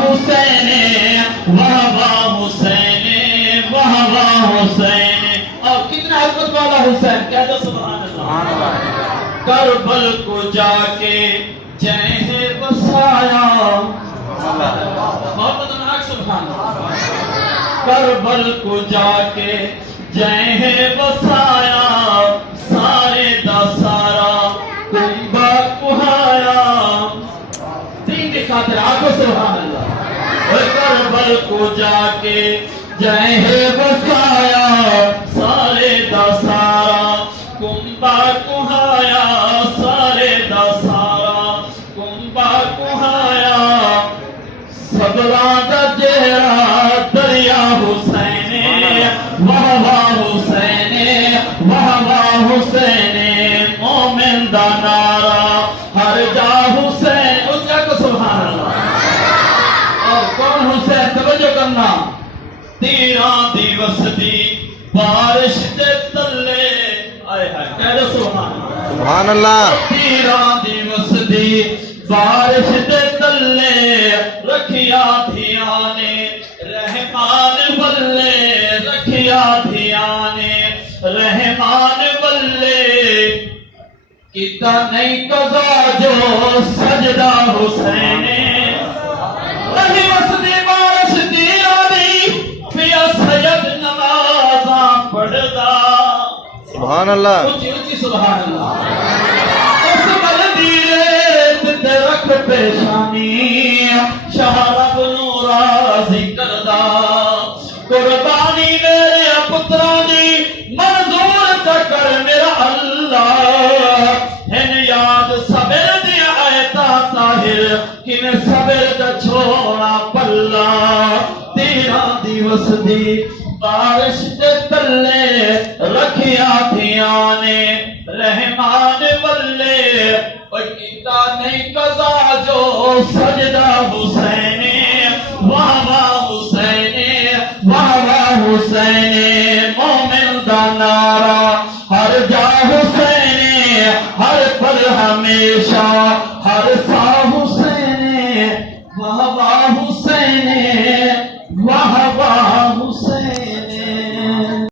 حسین واہ واہ حسین واہ واہ حسین. اور کتنا حکمت والا حسین, کہہ دو سبحان اللہ. کربل کو جا کے جہیں بسایا, محمد سبحان اللہ. کربل کو جا کے جہیں بسایا, سارے دا سارا کنبہ کہایا. تین کی خاطر آگو سبحان اللہ. کربل کو جا کے جہیں بسایا, سارے دا سارا کنبہ کہایا, سارے دا سارا کنبہ کہایا. صدران دا جہرا دریا حسین واہ واہ حسین واہ واہ حسین. مومن دا نعرہ ہر جا حسین. اس جا کو سبحان اللہ. اور کون حسین, توجہ کرنا. تیران دیوس دی بارش دے تلے, آئے ہائے کہہ دو سبحان اللہ. سبحان اللہ. تیران دیوس دی بارش دے تلے, رکھیا دھیانے رحمان بلے, رکھیا دھیانے رحمان بلے. کتا نہیں قضا جو سجدہ حسین, رہی وسدی بارش دیرانی پیا سید نمازاں پڑھدا. سبحان اللہ. اونچی اونچی سبحان اللہ. اس بلدی ریت تے رکھ پیشانی, شاہ رب نو راضی کردا. قربانی میرے پتراں دی منظور کر میرا اللہ. ہن یاد صبر دی آیتاں طاہر, کن صبر دا چھوڑا پلا. تیران دیوس دی بارش دے تلے, رکھیا دھیانے رحمان بلے. اور کیتا نہیں قضا جو سجدہ حسین واہ واہ حسین واہ واہ حسین. مومن دا نعرہ ہر جا حسین, ہر پل ہمیشہ ہر سا حسین.